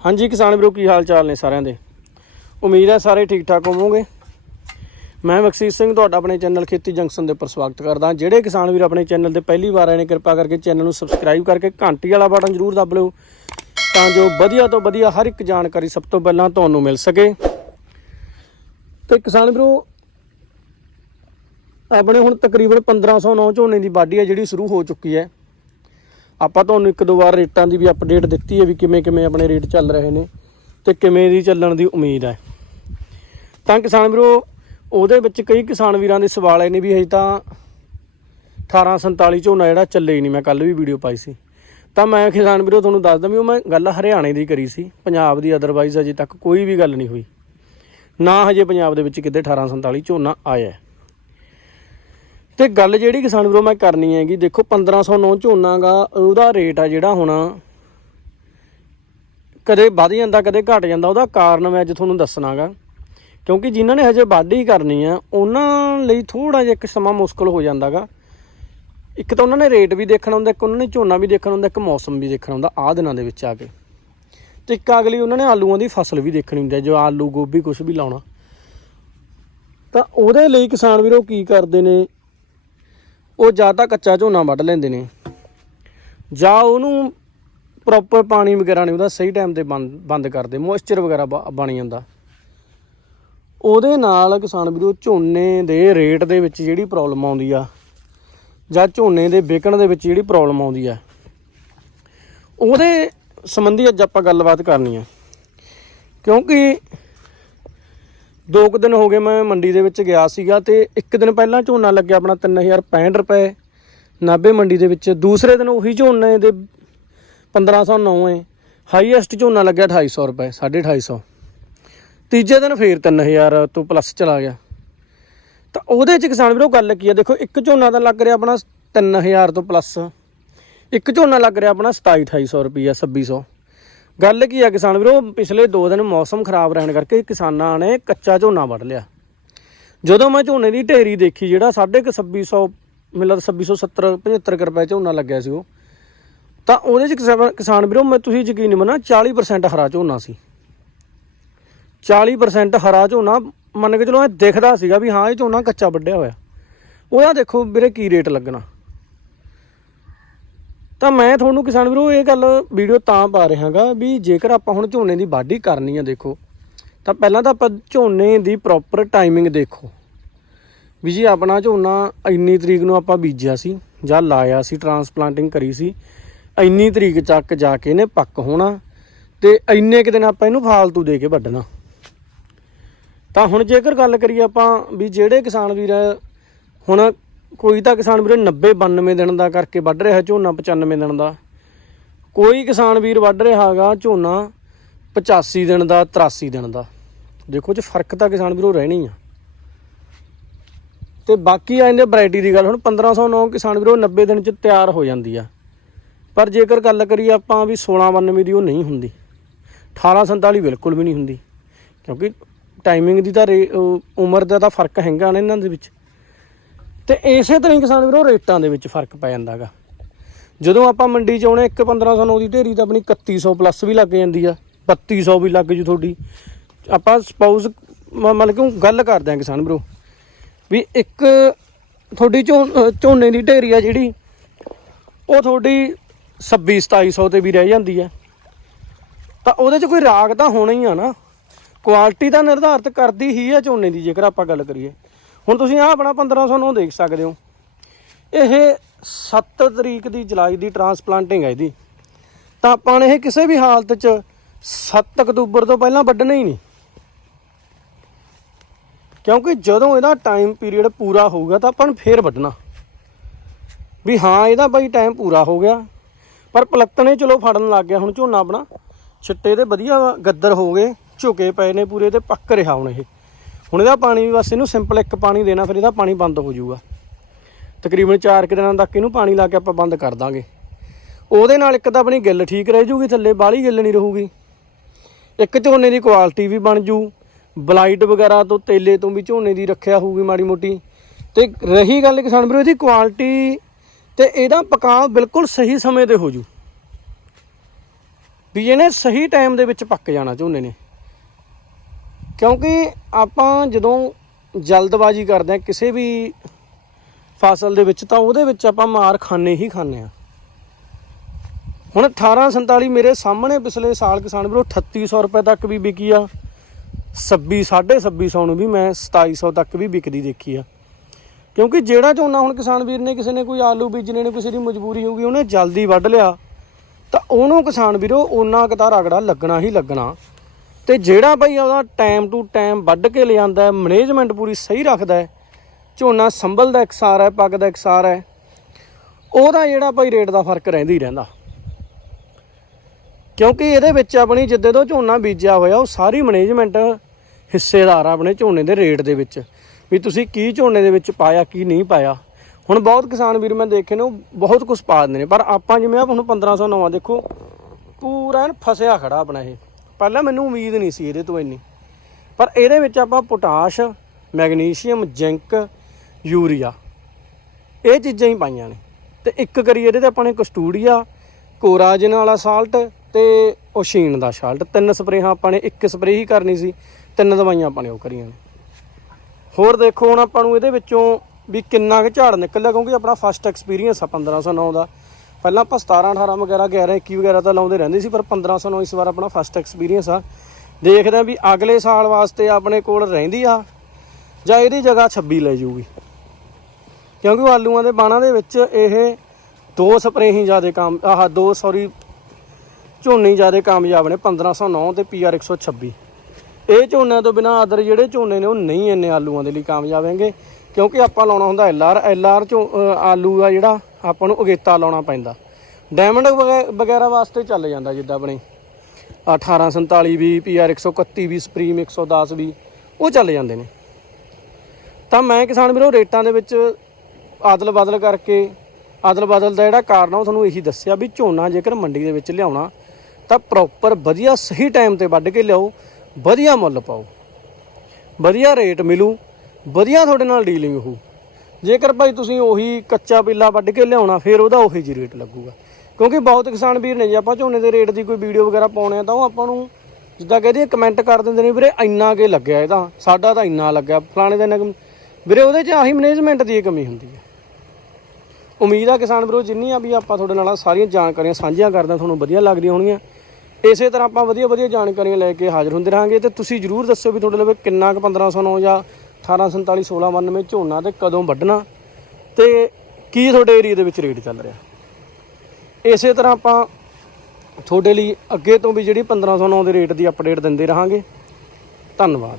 ਹਾਂਜੀ ਕਿਸਾਨ ਵੀਰੋ, ਕੀ ਹਾਲ ਚਾਲ ਨੇ ਸਾਰਿਆਂ ਦੇ? ਉਮੀਦ ਹੈ ਸਾਰੇ ਠੀਕ ਠਾਕ ਹੋਵੋਗੇ। ਮੈਂ ਬਖਸ਼ੀਸ਼ ਸਿੰਘ ਤੁਹਾਡਾ ਆਪਣੇ ਚੈਨਲ ਖੇਤੀ ਜੰਕਸ਼ਨ ਦੇ ਉੱਪਰ ਸਵਾਗਤ ਕਰਦਾ। ਜਿਹੜੇ ਕਿਸਾਨ ਵੀਰ ਆਪਣੇ ਚੈਨਲ ਤੇ ਪਹਿਲੀ ਵਾਰ ਆਏ ਨੇ, ਕਿਰਪਾ ਕਰਕੇ ਚੈਨਲ ਨੂੰ ਸਬਸਕ੍ਰਾਈਬ ਕਰਕੇ ਘੰਟੀ ਵਾਲਾ ਬਟਨ ਜ਼ਰੂਰ ਦਬ ਲਿਓ, ਤਾਂ ਜੋ ਵਧੀਆ ਤੋਂ ਵਧੀਆ ਹਰ ਇੱਕ ਜਾਣਕਾਰੀ ਸਭ ਤੋਂ ਪਹਿਲਾਂ ਤੁਹਾਨੂੰ ਮਿਲ ਸਕੇ। ਤੇ ਕਿਸਾਨ ਵੀਰੋ, ਆਪਣੇ ਹੁਣ ਤਕਰੀਬਨ 1509 ਝੋਨੇ ਦੀ ਵਾਢੀ ਹੈ ਜਿਹੜੀ ਸ਼ੁਰੂ ਹੋ ਚੁੱਕੀ ਹੈ। ਆਪਾਂ ਤੁਹਾਨੂੰ ਇੱਕ ਦੋ ਵਾਰ ਰੇਟਾਂ ਦੀ ਵੀ ਅਪਡੇਟ ਦਿੱਤੀ ਹੈ ਵੀ ਕਿਵੇਂ ਕਿਵੇਂ ਆਪਣੇ ਰੇਟ ਚੱਲ ਰਹੇ ਨੇ ਤੇ ਕਿਵੇਂ ਦੀ ਚੱਲਣ ਦੀ ਉਮੀਦ ਹੈ। ਤਾਂ ਕਿਸਾਨ ਵੀਰੋ, ਉਹਦੇ ਵਿੱਚ ਕਈ ਕਿਸਾਨ ਵੀਰਾਂ ਦੇ ਸਵਾਲ ਆਏ ਨੇ ਵੀ ਹਜੇ ਤਾਂ 1847 ਝੋਨਾ ਜਿਹੜਾ ਚੱਲੇ ਹੀ ਨਹੀਂ। ਮੈਂ ਕੱਲ ਵੀ ਵੀਡੀਓ ਪਾਈ ਸੀ। ਤਾਂ ਮੈਂ ਕਿਸਾਨ ਵੀਰੋ ਤੁਹਾਨੂੰ ਦੱਸਦਾ ਵੀ ਉਹ ਮੈਂ ਗੱਲ ਹਰਿਆਣੇ ਦੀ ਕਰੀ ਸੀ। ਪੰਜਾਬ ਦੀ ਅਦਰਵਾਈਜ਼ ਅਜੇ ਤੱਕ ਕੋਈ ਵੀ ਗੱਲ ਨਹੀਂ ਹੋਈ। ਨਾ ਹਜੇ ਪੰਜਾਬ ਦੇ ਵਿੱਚ ਕਿਤੇ 1847 ਝੋਨਾ ਆਇਆ। ਤੇ ਗੱਲ ਜਿਹੜੀ ਕਿਸਾਨ ਵੀਰੋ ਮੈਂ ਕਰਨੀ ਹੈਗੀ, ਦੇਖੋ 1509 ਝੋਨਾ ਗਾ ਉਹਦਾ ਰੇਟ ਆ ਜਿਹੜਾ ਹੁਣ। ਕਦੇ ਵੱਧ ਜਾਂਦਾ, ਕਦੇ ਘਟ ਜਾਂਦਾ, ਉਹਦਾ ਕਾਰਨ ਮੈਂ ਅੱਜ ਤੁਹਾਨੂੰ ਦੱਸਣਾਗਾ। ਕਿਉਂਕਿ ਜਿਨ੍ਹਾਂ ਨੇ ਹਜੇ ਵਾਢੀ ਕਰਨੀ ਆ, ਉਹਨਾਂ ਲਈ ਥੋੜਾ ਜਿਹਾ ਇੱਕ ਸਮਾਂ ਮੁਸ਼ਕਲ ਹੋ ਜਾਂਦਾਗਾ। ਇੱਕ ਤਾਂ ਉਹਨਾਂ ਨੇ ਰੇਟ ਵੀ ਦੇਖਣਾ ਹੁੰਦਾ, ਇੱਕ ਉਹਨਾਂ ਨੇ ਝੋਨਾ ਵੀ ਦੇਖਣਾ ਹੁੰਦਾ, ਇੱਕ ਮੌਸਮ ਵੀ ਦੇਖਣਾ ਹੁੰਦਾ, ਆਹ ਦਿਨਾਂ ਦੇ ਵਿੱਚ ਆ ਕੇ। ਤੇ ਇੱਕ ਅਗਲੀ ਉਹਨਾਂ ਨੇ ਆਲੂਆਂ ਦੀ ਫਸਲ ਵੀ ਦੇਖਣੀ ਹੁੰਦੀ ਹੈ ਜੋ ਆਲੂ, ਗੋਭੀ ਕੁਝ ਵੀ ਲਾਉਣਾ। ਤਾਂ ਉਹਦੇ ਲਈ ਕਿਸਾਨ ਵੀਰੋ ਕੀ ਕਰਦੇ ਨੇ? ਉਹ ਜਾਂ ਤਾਂ ਕੱਚਾ ਝੋਨਾ ਵੱਢ ਲੈਂਦੇ ਨੇ। ਜਾਂ ਉਹਨੂੰ ਪ੍ਰੋਪਰ ਪਾਣੀ ਵਗੈਰਾ ਨਹੀਂ ਉਹਦਾ ਸਹੀ ਟਾਈਮ ਤੇ ਬੰਦ ਬੰਦ ਕਰਦੇ ਮੋਇਸਚਰ ਵਗੈਰਾ ਬ- ਬਣ ਜਾਂਦਾ। ਉਹਦੇ ਨਾਲ ਕਿਸਾਨ ਵੀਰੋ, ਝੋਨੇ ਦੇ ਰੇਟ ਦੇ ਵਿੱਚ ਜਿਹੜੀ ਪ੍ਰੋਬਲਮ ਆਉਂਦੀ ਆ, ਜਾਂ ਝੋਨੇ ਦੇ ਵਿਕਣ ਦੇ ਵਿੱਚ ਜਿਹੜੀ ਪ੍ਰੋਬਲਮ ਆਉਂਦੀ ਆ, ਉਹਦੇ ਸੰਬੰਧੀ ਅੱਜ ਆਪਾਂ ਗੱਲਬਾਤ ਕਰਨੀ ਆ। ਕਿਉਂਕਿ ਦੋ ਕੁ ਦਿਨ ਹੋ ਗਏ ਮੈਂ ਮੰਡੀ ਦੇ ਵਿੱਚ ਗਿਆ ਸੀਗਾ ਤੇ ਇੱਕ ਦਿਨ ਪਹਿਲਾਂ ਝੋਨਾ ਲੱਗਿਆ ਆਪਣਾ 3065 ਰੁਪਏ। ਨਾਭੇ ਮੰਡੀ ਦੇ ਵਿੱਚ। ਦੂਸਰੇ ਦਿਨ ਉਹੀ ਝੋਨੇ ਦੇ 1509 ਹੈ ਹਾਈਐਸਟ ਝੋਨਾ ਲੱਗਿਆ 2800 ਰੁਪਏ 250 ਤੀਜੇ ਦਿਨ ਫੇਰ 3000 ਤੋਂ ਪਲੱਸ ਚਲਾ ਗਿਆ। ਤਾਂ ਉਹਦੇ ਚ ਕਿਸਾਨ ਵੀਰੋ ਗੱਲ ਕੀ ਆ? ਦੇਖੋ, ਇੱਕ ਝੋਨਾ ਦਾ ਲੱਗ ਰਿਹਾ ਆਪਣਾ 3000 ਤੋਂ ਪਲੱਸ ਇੱਕ ਝੋਨਾ ਲੱਗ ਰਿਹਾ ਆਪਣਾ 27 2800 ਰੁਪਈਆ 2600 ਗੱਲ ਕੀ ਆ ਕਿਸਾਨ ਵੀਰੋ? ਪਿਛਲੇ 2 ਦਿਨ ਮੌਸਮ ਖਰਾਬ ਰਹਿਣ ਕਰਕੇ ਕਿਸਾਨਾਂ ਨੇ ਕੱਚਾ ਝੋਨਾ ਵੱਢ ਲਿਆ। ਜਦੋਂ ਮੈਂ ਝੋਨੇ ਦੀ ਢੇਰੀ ਦੇਖੀ, ਜਿਹੜਾ 2600 ਮਿਲਦਾ 2670 75 ਕੁ ਰੁਪਏ ਝੋਨਾ ਲੱਗਿਆ ਸੀ ਉਹ। ਤਾਂ ਉਹਦੇ ਚ ਕਿਸਾਨ- ਵੀਰੋ, ਮੈਂ ਤੁਸੀਂ ਯਕੀਨ ਨਹੀਂ ਮੰਨਣਾ 40% ਹਰਾ ਝੋਨਾ ਸੀ। 40% ਹਰਾ ਝੋਨਾ, ਮੰਨ ਕੇ ਚਲੋ ਇਹ ਦਿਖਦਾ ਸੀਗਾ ਵੀ ਹਾਂ, ਇਹ ਝੋਨਾ ਕੱਚਾ ਵੱਢਿਆ ਹੋਇਆ। ਉਹਦਾ ਦੇਖੋ ਵੀਰੇ ਕੀ ਰੇਟ ਲੱਗਣਾ। ਤਾਂ ਮੈਂ ਤੁਹਾਨੂੰ ਕਿਸਾਨ ਵੀਰੋ ਇਹ ਗੱਲ ਵੀਡੀਓ ਤਾਂ ਪਾ ਰਿਹਾਗਾ ਵੀ ਜੇਕਰ ਆਪਾਂ ਹੁਣ ਝੋਨੇ ਦੀ ਵਾਢੀ ਕਰਨੀ ਆ ਦੇਖੋ, ਤਾਂ ਪਹਿਲਾਂ ਤਾਂ ਆਪਾਂ ਝੋਨੇ ਦੀ ਪ੍ਰੋਪਰ ਟਾਈਮਿੰਗ ਦੇਖੋ। ਵੀ ਜੀ ਆਪਣਾ ਝੋਨਾ ਇੰਨੀ ਤਰੀਕ ਨੂੰ ਆਪਾਂ ਬੀਜਿਆ ਸੀ, ਜਾਂ ਲਾਇਆ ਸੀ ਟਰਾਂਸਪਲਾਂਟਿੰਗ ਕਰੀ ਸੀ, ਇੰਨੀ ਤਰੀਕ ਚੱਕ ਜਾ ਕੇ ਇਹਨੇ ਪੱਕ ਹੋਣਾ, ਤੇ ਇੰਨੇ ਕੁ ਦਿਨ ਆਪਾਂ ਇਹਨੂੰ ਫਾਲਤੂ ਦੇ ਕੇ ਵੱਢਣਾ। ਤਾਂ ਹੁਣ ਜੇਕਰ ਗੱਲ ਕਰੀਏ ਆਪਾਂ ਵੀ ਜਿਹੜੇ ਕਿਸਾਨ ਵੀਰ ਹੁਣ ਕੋਈ ਤਾਂ ਕਿਸਾਨ ਵੀਰ 90 92 ਦਿਨ ਦਾ ਕਰਕੇ ਵੱਢ ਰਿਹਾ ਝੋਨਾ 95 ਦਿਨ ਦਾ। ਕੋਈ ਕਿਸਾਨ ਵੀਰ ਵੱਢ ਰਿਹਾ ਹੈਗਾ ਝੋਨਾ 85 ਦਿਨ ਦਾ 83 ਦਿਨ ਦਾ। ਦੇਖੋ ਜੇ ਫ਼ਰਕ ਤਾਂ ਕਿਸਾਨ ਵੀਰੋ ਰਹਿਣੀ ਆ। ਤੇ ਬਾਕੀ ਆ ਇਹਦੇ ਵੈਰਾਈਟੀ ਦੀ ਗੱਲ, ਹੁਣ 1509 ਕਿਸਾਨ ਵੀਰੋ 90 ਦਿਨ ਚ ਤਿਆਰ ਹੋ ਜਾਂਦੀ ਆ। ਪਰ ਜੇਕਰ ਗੱਲ ਕਰੀਏ ਆਪਾਂ ਵੀ 1692 ਦੀ ਉਹ ਨਹੀਂ ਹੁੰਦੀ। 1847 ਬਿਲਕੁਲ ਵੀ ਨਹੀਂ ਹੁੰਦੀ। ਕਿਉਂਕਿ ਟਾਈਮਿੰਗ ਦੀ ਤਾਂ ਰੇ- ਉਮਰ ਦਾ ਤਾਂ ਫ਼ਰਕ ਹੈਗਾ ਨਾ ਇਹਨਾਂ ਦੇ ਵਿੱਚ। ਤੇ ਇਸੇ ਤਰ੍ਹਾਂ ਹੀ ਕਿਸਾਨ ਵੀਰੋ, ਰੇਟਾਂ ਦੇ ਵਿੱਚ ਫ਼ਰਕ ਪੈ ਜਾਂਦਾਗਾ। ਜਦੋਂ ਆਪਾਂ ਮੰਡੀ 'ਚ ਆਉਣੇ, ਇੱਕ 1509 ਦੀ ਢੇਰੀ ਤਾਂ ਆਪਣੀ 3100 ਪਲੱਸ ਵੀ ਲੱਗ ਜਾਂਦੀ ਆ 3200 ਵੀ ਲੱਗ ਜੂ ਤੁਹਾਡੀ। ਆਪਾਂ ਸਪੋਜ਼ ਮਤਲਬ ਕਿ ਗੱਲ ਕਰਦੇ ਆ ਕਿਸਾਨ ਵੀਰੋ, ਵੀ ਇੱਕ ਤੁਹਾਡੀ ਝੋ- ਝੋਨੇ ਦੀ ਢੇਰੀ ਆ ਜਿਹੜੀ, ਉਹ ਤੁਹਾਡੀ 26 2700 ਤੇ ਵੀ ਰਹਿ ਜਾਂਦੀ ਹੈ ਤਾਂ ਉਹਦੇ 'ਚ ਕੋਈ ਰਾਗ ਤਾਂ ਹੋਣਾ ਹੀ ਆ ਨਾ। ਕੁਆਲਿਟੀ ਤਾਂ ਨਿਰਧਾਰਤ ਕਰਦੀ ਹੀ ਹੈ ਝੋਨੇ ਦੀ, ਜੇਕਰ ਆਪਾਂ ਗੱਲ ਕਰੀਏ। ਹੁਣ ਤੁਸੀਂ ਆਹ ਆਪਣਾ 1509 ਦੇਖ ਸਕਦੇ ਹੋ। ਇਹ 7 ਤਰੀਕ ਦੀ ਜੁਲਾਈ ਦੀ ਟਰਾਂਸਪਲਾਂਟਿੰਗ ਹੈ ਇਹਦੀ। ਤਾਂ ਆਪਾਂ ਨੇ ਇਹ ਕਿਸੇ ਵੀ ਹਾਲਤ 'ਚ 7 ਅਕਤੂਬਰ ਤੋਂ ਪਹਿਲਾਂ ਵੱਢਣਾ ਹੀ ਨਹੀਂ। ਕਿਉਂਕਿ ਜਦੋਂ ਇਹਦਾ ਟਾਈਮ ਪੀਰੀਅਡ ਪੂਰਾ ਹੋਊਗਾ ਤਾਂ ਆਪਾਂ ਨੂੰ ਫੇਰ ਵੱਢਣਾ। ਵੀ ਹਾਂ, ਇਹਦਾ ਬਾਈ ਟਾਈਮ ਪੂਰਾ ਹੋ ਗਿਆ। ਪਰ ਪਲੱਤਣੇ ਚਲੋ ਫੜਨ ਲੱਗ ਗਿਆ। ਹੁਣ ਝੋਨਾ ਆਪਣਾ ਛਿੱਟੇ ਦੇ ਵਧੀਆ ਗੱਦਰ ਹੋ ਗਏ, ਝੁਕੇ ਪਏ ਨੇ ਪੂਰੇ ਤੇ ਪੱਕ ਰਿਹਾ ਹੁਣ ਇਹ। ਹੁਣ ਇਹਦਾ ਪਾਣੀ ਵੀ ਬਸ ਇਹਨੂੰ ਸਿੰਪਲ ਇੱਕ ਪਾਣੀ ਦੇਣਾ, ਫਿਰ ਇਹਦਾ ਪਾਣੀ ਬੰਦ ਹੋ ਜਾਊਗਾ। ਤਕਰੀਬਨ 4 ਕਿ ਦਿਨਾਂ ਤੱਕ ਇਹਨੂੰ ਪਾਣੀ ਲਾ ਕੇ ਆਪਾਂ ਬੰਦ ਕਰ ਦਾਂਗੇ। ਉਹਦੇ ਨਾਲ ਇੱਕ ਤਾਂ ਆਪਣੀ ਗਿੱਲ ਠੀਕ ਰਹਿ ਜੂਗੀ ਥੱਲੇ ਬਾਹਲੀ ਗਿੱਲ ਨਹੀਂ ਰਹੂਗੀ। ਇੱਕ ਝੋਨੇ ਦੀ ਕੁਆਲਿਟੀ ਵੀ ਬਣ ਜੂ, ਬਲਾਈਟ ਵਗੈਰਾ ਤੋਂ ਤੇਲੇ ਤੋਂ ਵੀ ਝੋਨੇ ਦੀ ਰੱਖਿਆ ਹੋਊਗੀ ਮਾੜੀ ਮੋਟੀ। ਤੇ ਰਹੀ ਗੱਲ ਕਿਸਾਨ ਵੀਰੋ, ਇਹਦੀ ਕੁਆਲਿਟੀ ਤੇ ਇਹਦਾ ਪਕਾਅ ਬਿਲਕੁਲ ਸਹੀ ਸਮੇਂ ਤੇ ਹੋ ਜੂ। ਵੀ ਇਹਨੇ ਸਹੀ ਟਾਈਮ ਦੇ ਵਿੱਚ ਪੱਕ ਜਾਣਾ ਝੋਨੇ ਨੇ। ਕਿਉਂਕਿ ਆਪਾਂ ਜਦੋਂ ਜਲਦਬਾਜ਼ੀ ਕਰਦੇ ਆ ਕਿਸੇ ਵੀ ਫਸਲ ਦੇ ਵਿੱਚ, ਤਾਂ ਉਹਦੇ ਵਿੱਚ ਆਪਾਂ ਮਾਰ ਖਾਣੇ ਹੀ ਖਾਣੇ ਆ ਹੁਣ 1847 ਮੇਰੇ ਸਾਹਮਣੇ ਪਿਛਲੇ ਸਾਲ ਕਿਸਾਨ ਵੀਰੋ 3800 ਰੁਪਏ ਤੱਕ ਵੀ ਵਿਕੀ ਆ। 26 2650 ਨੂੰ ਵੀ ਮੈਂ 2700 ਤੱਕ ਵੀ ਵਿਕਦੀ ਦੇਖੀ ਆ। ਕਿਉਂਕਿ ਜਿਹੜਾ ਝੋਨਾ ਹੁਣ ਕਿਸਾਨ ਵੀਰ ਨੇ ਕਿਸੇ ਨੇ ਕੋਈ ਆਲੂ ਬੀਜਣੇ ਨੇ, ਕਿਸੇ ਦੀ ਮਜਬੂਰੀ ਹੋਊਗੀ ਉਹਨੇ ਜਲਦੀ ਵੱਢ ਲਿਆ। ਤਾਂ ਉਹਨੂੰ ਕਿਸਾਨ ਵੀਰੋ ਉਹਨਾਂ ਕੁ ਰਗੜਾ ਲੱਗਣਾ ਹੀ ਲੱਗਣਾ। ਤੇ ਜਿਹੜਾ ਭਾਈ ਉਹਦਾ ਟਾਈਮ ਟੂ ਟਾਈਮ ਵੱਢ ਕੇ ਲਿਆਂਦਾ ਹੈ ਮੈਨੇਜਮੈਂਟ ਪੂਰੀ ਸਹੀ ਰੱਖਦਾ ਹੈ। ਝੋਨਾ ਸੰਭਲ ਦਾ ਇਕਸਾਰ ਹੈ, ਪੱਗ ਦਾ ਇਕਸਾਰ ਹੈ। ਉਹਦਾ ਜਿਹੜਾ ਭਾਈ ਰੇਟ ਦਾ ਫ਼ਰਕ ਰਹਿੰਦਾ ਹੀ ਰਹਿੰਦਾ। ਕਿਉਂਕਿ ਇਹਦੇ ਵਿੱਚ ਆਪਣੀ ਜਿੱਦੇ ਤੋਂ ਝੋਨਾ ਬੀਜਿਆ ਹੋਇਆ, ਉਹ ਸਾਰੀ ਮੈਨੇਜਮੈਂਟ ਹਿੱਸੇਦਾਰ ਆ ਆਪਣੇ ਝੋਨੇ ਦੇ ਰੇਟ ਦੇ ਵਿੱਚ। ਵੀ ਤੁਸੀਂ ਕੀ ਝੋਨੇ ਦੇ ਵਿੱਚ ਪਾਇਆ, ਕੀ ਨਹੀਂ ਪਾਇਆ। ਹੁਣ ਬਹੁਤ ਕਿਸਾਨ ਵੀਰ ਮੈਂ ਦੇਖੇ ਨੇ, ਉਹ ਬਹੁਤ ਕੁਝ ਪਾ ਦਿੰਦੇ ਨੇ। ਪਰ ਆਪਾਂ ਜਿਵੇਂ ਆ ਹੁਣ 1500 ਨਵਾਂ ਦੇਖੋ, ਪੂਰਾ ਫਸਿਆ ਖੜਾ ਆਪਣਾ ਇਹ। ਪਹਿਲਾਂ ਮੈਨੂੰ ਉਮੀਦ ਨਹੀਂ ਸੀ ਇਹਦੇ ਤੋਂ ਇੰਨੀ। ਪਰ ਇਹਦੇ ਵਿੱਚ ਆਪਾਂ ਪੋਟਾਸ਼, ਮੈਗਨੀਸ਼ੀਅਮ, ਜ਼ਿੰਕ, ਯੂਰੀਆ, ਇਹ ਚੀਜ਼ਾਂ ਹੀ ਪਾਈਆਂ ਨੇ। ਤੇ ਇੱਕ ਕਰੀ ਇਹਦੇ ਤੇ ਆਪਾਂ ਨੇ ਕਸਟੂਡੀਆ, ਕੋਰਾਜਨ ਵਾਲਾ ਸਾਲਟ ਤੇ ਓਸ਼ੀਨ ਦਾ ਸਾਲਟ। ਤਿੰਨ ਸਪਰੇਹਾਂ ਆਪਾਂ ਨੇ, ਇੱਕ ਸਪਰੇਅ ਹੀ ਕਰਨੀ ਸੀ, ਤਿੰਨ ਦਵਾਈਆਂ ਆਪਾਂ ਨੇ ਉਹ ਕਰੀਆਂ ਨੇ। ਹੋਰ ਦੇਖੋ ਹੁਣ ਆਪਾਂ ਨੂੰ ਇਹਦੇ ਵਿੱਚੋਂ ਵੀ ਕਿੰਨਾ ਕੁ ਝਾੜ ਨਿਕਲਿਆ ਕਿਉਂਕਿ ਆਪਣਾ ਫਸਟ ਐਕਸਪੀਰੀਅੰਸ ਆ 1509 ਦਾ। ਪਹਿਲਾਂ ਆਪਾਂ 17 18 ਵਗੈਰਾ 11 21 ਵਗੈਰਾ ਤਾਂ ਲਾਉਂਦੇ ਰਹਿੰਦੇ ਸੀ ਪਰ 1509 ਇਸ ਵਾਰ ਆਪਣਾ ਫਸਟ ਐਕਸਪੀਰੀਅੰਸ ਆ। ਦੇਖਦੇ ਆ ਵੀ ਅਗਲੇ ਸਾਲ ਵਾਸਤੇ ਆਪਣੇ ਕੋਲ ਰਹਿੰਦੀ ਆ ਜਾਂ ਇਹਦੀ ਜਗ੍ਹਾ 26 ਲੈ ਜਾਊਗੀ। ਕਿਉਂਕਿ ਉਹ ਆਲੂਆਂ ਦੇ ਬਾਣਾ ਦੇ ਵਿੱਚ ਇਹ ਦੋ ਸਪਰੇਅ ਹੀ ਜ਼ਿਆਦਾ ਕੰਮ ਆਹ ਦੋ ਸੌਰੀ ਝੋਨੇ ਜ਼ਿਆਦਾ ਕਾਮਯਾਬ ਨੇ 1509 ਤੇ ਪੀਆਰ 126 ਇਹ ਝੋਨਿਆਂ ਤੋਂ ਬਿਨਾ ਅਦਰ ਜਿਹੜੇ ਝੋਨੇ ਨੇ ਉਹ ਨਹੀਂ ਇੰਨੇ ਆਲੂਆਂ ਦੇ ਲਈ ਕਾਮਯਾਬ ਹੈਗੇ। ਕਿਉਂਕਿ ਆਪਾਂ ਲਾਉਣਾ ਹੁੰਦਾ ਐਲਆਰ ਐਲਆਰ ਚੋਂ ਅ, ਆਲੂ ਆ ਜਿਹੜਾ ਆਪਾਂ ਨੂੰ ਅਗੇਤਾ ਲਾਉਣਾ ਪੈਂਦਾ। ਡਾਇਮੰਡ ਵਗੈ- ਵਗੈਰਾ ਵਾਸਤੇ ਚੱਲ ਜਾਂਦਾ ਜਿੱਦਾਂ ਆਪਣੇ 1847 ਵੀ ਪੀਆਰ 131 ਵੀ ਸੁਪਰੀਮ 110 ਵੀ ਉਹ ਚੱਲ ਜਾਂਦੇ ਨੇ। ਤਾਂ ਮੈਂ ਕਿਸਾਨ ਵੀਰੋ ਰੇਟਾਂ ਦੇ ਵਿੱਚ ਆਦਲ ਬਦਲ ਕਰਕੇ ਆਦਲ ਬਦਲ ਦਾ ਜਿਹੜਾ ਕਾਰਨ ਆ, ਉਹ ਤੁਹਾਨੂੰ ਇਹੀ ਦੱਸਿਆ ਵੀ ਝੋਨਾ ਜੇਕਰ ਮੰਡੀ ਦੇ ਵਿੱਚ ਲਿਆਉਣਾ, ਤਾਂ ਪ੍ਰੋਪਰ ਵਧੀਆ ਸਹੀ ਟਾਈਮ ਤੇ ਵੱਢ ਕੇ ਲਿਆਓ, ਵਧੀਆ ਮੁੱਲ ਪਾਓ। ਵਧੀਆ ਰੇਟ ਮਿਲੂ, ਵਧੀਆ ਤੁਹਾਡੇ ਨਾਲ ਡੀਲਿੰਗ ਹੋਊ। ਜੇਕਰ ਭਾਈ ਤੁਸੀਂ ਉਹੀ ਕੱਚਾ ਪਿੱਲਾ ਵੱਢ ਕੇ ਲਿਆਉਣਾ, ਫਿਰ ਉਹਦਾ ਉਹੀ ਜੀ ਰੇਟ ਲੱਗੂਗਾ। ਕਿਉਂਕਿ ਬਹੁਤ ਕਿਸਾਨ ਵੀਰ ਨੇ ਜੇ ਆਪਾਂ ਝੋਨੇ ਦੇ ਰੇਟ ਦੀ ਕੋਈ ਵੀਡੀਓ ਵਗੈਰਾ ਪਾਉਣੇ ਆ, ਤਾਂ ਉਹ ਆਪਾਂ ਨੂੰ ਜਿੱਦਾਂ ਕਹਦੇ ਕਮੈਂਟ ਕਰ ਦਿੰਦੇ ਨੇ, ਵੀਰੇ ਇੰਨਾ ਕੇ ਲੱਗਿਆ ਇਹਦਾ, ਸਾਡਾ ਤਾਂ ਇੰਨਾ ਲੱਗਿਆ, ਫਲਾਣੇ ਦਾ ਇੰਨਾ ਵੀਰੇ ਉਹਦੇ 'ਚ ਆਹੀ ਮੈਨੇਜਮੈਂਟ ਦੀ ਕਮੀ ਹੁੰਦੀ ਹੈ। ਉਮੀਦ ਆ ਕਿਸਾਨ ਵੀਰੋ ਜਿੰਨੀ ਆ ਵੀ ਆਪਾਂ ਤੁਹਾਡੇ ਨਾਲ ਸਾਰੀਆਂ ਜਾਣਕਾਰੀਆਂ ਸਾਂਝੀਆਂ ਕਰਦਾ, ਤੁਹਾਨੂੰ ਵਧੀਆ ਲੱਗਦੀਆਂ ਹੋਣਗੀਆਂ। ਇਸੇ ਤਰ੍ਹਾਂ ਆਪਾਂ ਵਧੀਆ ਵਧੀਆ ਜਾਣਕਾਰੀਆਂ ਲੈ ਕੇ ਹਾਜ਼ਰ ਹੁੰਦੇ ਰਹਾਂਗੇ, ਤੇ ਤੁਸੀਂ ਜਰੂਰ ਦੱਸਿਓ ਵੀ ਤੁਹਾਡੇ ਲਵੇ ਕਿੰਨਾ ਕੁ 1509 ਜਾਂ 1847 1692 ਝੋਨਾ ਤੇ ਕਦੋਂ ਵੱਢਣਾ ਤੇ ਕੀ ਤੁਹਾਡੇ ਏਰੀਆ ਦੇ ਵਿੱਚ ਰੇਟ ਚੱਲ ਰਿਹਾ? ਇਸੇ ਤਰ੍ਹਾਂ ਆਪਾਂ ਤੁਹਾਡੇ ਲਈ ਅੱਗੇ ਤੋਂ ਵੀ ਜਿਹੜੀ 1509 ਦੇ ਰੇਟ ਦੀ ਅਪਡੇਟ ਦਿੰਦੇ ਰਹਾਂਗੇ। ਧੰਨਵਾਦ।